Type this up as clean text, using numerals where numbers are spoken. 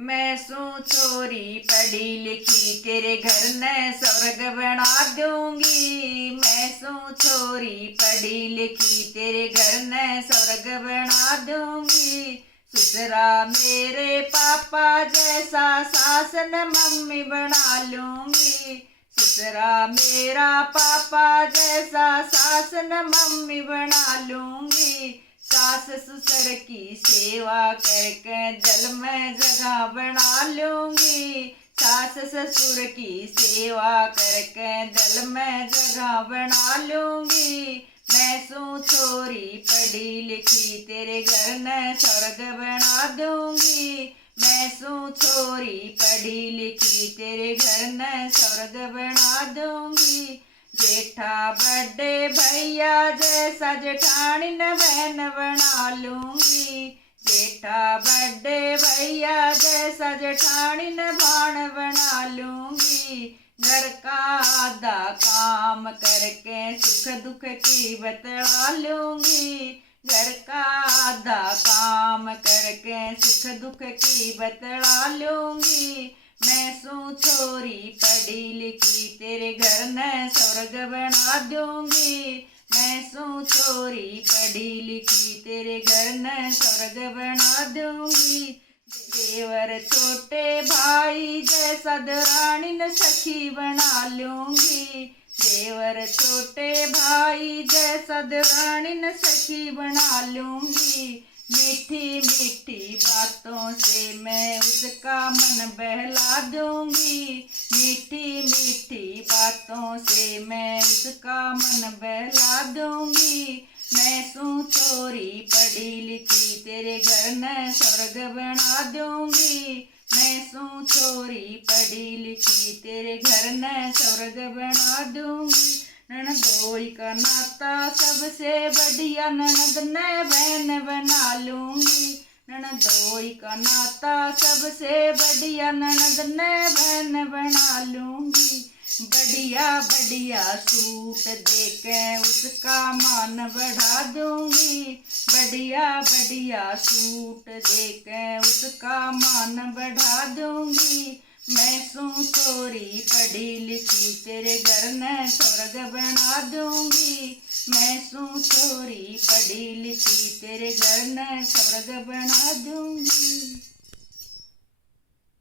मैं सू छोरी पढ़ी लिखी तेरे घर न स्वर्ग बना दूंगी। मैं सू छोरी पढ़ी लिखी तेरे घर न स्वर्ग बना दूंगी। ससुरा मेरे पापा जैसा सासन मम्मी बना लूंगी। ससुरा मेरा पापा जैसा सासन मम्मी बना लूंगी। सास ससुर की सेवा करके दिल में जगह बना लूंगी। सास ससुर की सेवा करके दिल में जगह बना लूंगी। मैं सू छोरी पढ़ी लिखी तेरे घर न स्वर्ग बना दूंगी। मैं सू छोरी पढ़ी लिखी तेरे घर न स्वर्ग बना दूंगी। जेठा बड़े भैया जैसा जेठानी न बहन बना लूंगी। जेठा बड़े भैया जैसा जेठानी न भाण बना लूंगी। घर का आधा काम करके सुख दुख की बतला लूंगी। घर का आधा काम करके सुख दुख की बतला लूंगी। मैं सू छोरी पढ़ी लिखी तेरे घर न स्वर्ग बना दूंगी। मैं सू छोरी पढ़ी लिखी तेरे घर न स्वर्ग बना दूंगी। देवर छोटे भाई जैसा दरानी न सखी बना लूंगी। देवर छोटे भाई जैसा दरानी न सखी बना लूंगी। मीठी मीठी बातों से मैं उसका मन बहला दूंगी। मीठी मीठी बातों से मैं उसका मन बहला दूंगी। मैं सू छोरी पढ़ी लिखी तेरे घर न स्वर्ग बना दूंगी। मैं सू छोरी पढ़ी लिखी तेरे घर न स्वर्ग बना दूंगी। ननदोई का नाता सबसे बढ़िया ननद ने बहन बना लूंगी। ननदोई का नाता सबसे बढ़िया ननद ने बहन बना लूंगी। बढ़िया बढ़िया सूट देके उसका मान बढ़ा दूंगी। बढ़िया बढ़िया सूट देके उसका मान बढ़ा दूंगी। मैं सू छोरी पढ़ी लिखी तेरे घर न स्वर्ग बना दूंगी। मैं सू छोरी पढ़ी लिखी तेरे घर न स्वर्ग बना दूंगी।